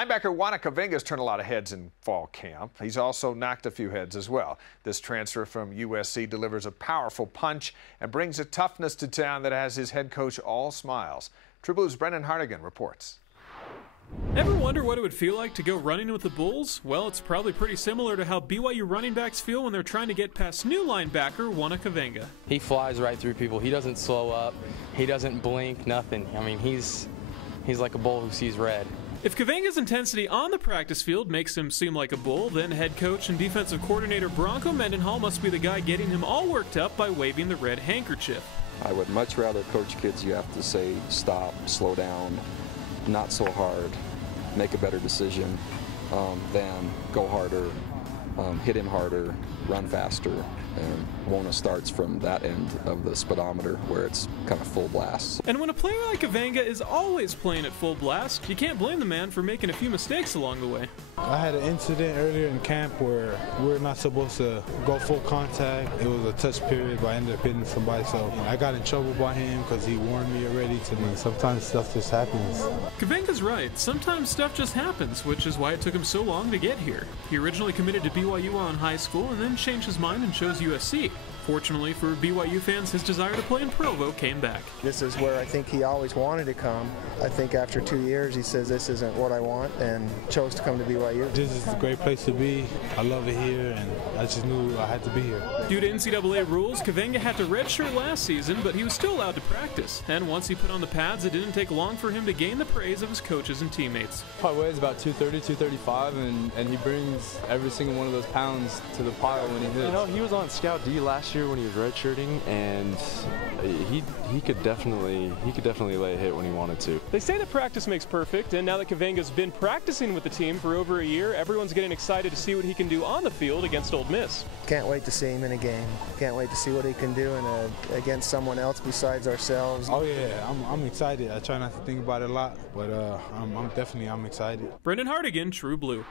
Linebacker Uona Kaveinga has turned a lot of heads in fall camp. He's also knocked a few heads as well. This transfer from USC delivers a powerful punch and brings a toughness to town that has his head coach all smiles. True Blue's Hartigan reports. Ever wonder what it would feel like to go running with the Bulls? Well, it's probably pretty similar to how BYU running backs feel when they're trying to get past new linebacker Uona Kaveinga. He flies right through people. He doesn't slow up. He doesn't blink, nothing. I mean, he's like a bull who sees red. If Kavenga's intensity on the practice field makes him seem like a bull, then head coach and defensive coordinator Bronco Mendenhall must be the guy getting him all worked up by waving the red handkerchief. I would much rather coach kids you have to say stop, slow down, not so hard, make a better decision, than go harder, hit him harder, run faster. And Uona starts from that end of the speedometer where it's kind of full blast. And when a player like Kaveinga is always playing at full blast, you can't blame the man for making a few mistakes along the way. I had an incident earlier in camp where we're not supposed to go full contact. It was a touch period, but I ended up hitting somebody, so I got in trouble by him because he warned me already. Sometimes stuff just happens. Kavenga's right. Sometimes stuff just happens, which is why it took him so long to get here. He originally committed to BYU in high school and then changed his mind and chose USC. Fortunately for BYU fans, his desire to play in Provo came back. This is where I think he always wanted to come. I think after 2 years he says this isn't what I want and chose to come to BYU. This is a great place to be. I love it here and I just knew I had to be here. Due to NCAA rules, Kaveinga had to redshirt last season, but he was still allowed to practice. And once he put on the pads, it didn't take long for him to gain the praise of his coaches and teammates. Probably weighs about 230, 235, and he brings every single one of those pounds to the pile when he hits. You know, he was on Scout D last year when he was redshirting, and he could definitely lay a hit when he wanted to. They say that practice makes perfect, and now that Kavenga's been practicing with the team for over a year, everyone's getting excited to see what he can do on the field against Ole Miss. Can't wait to see him in a game. Can't wait to see what he can do against someone else besides ourselves. Oh yeah, I'm excited. I try not to think about it a lot, but I'm excited. Hartigan, True Blue.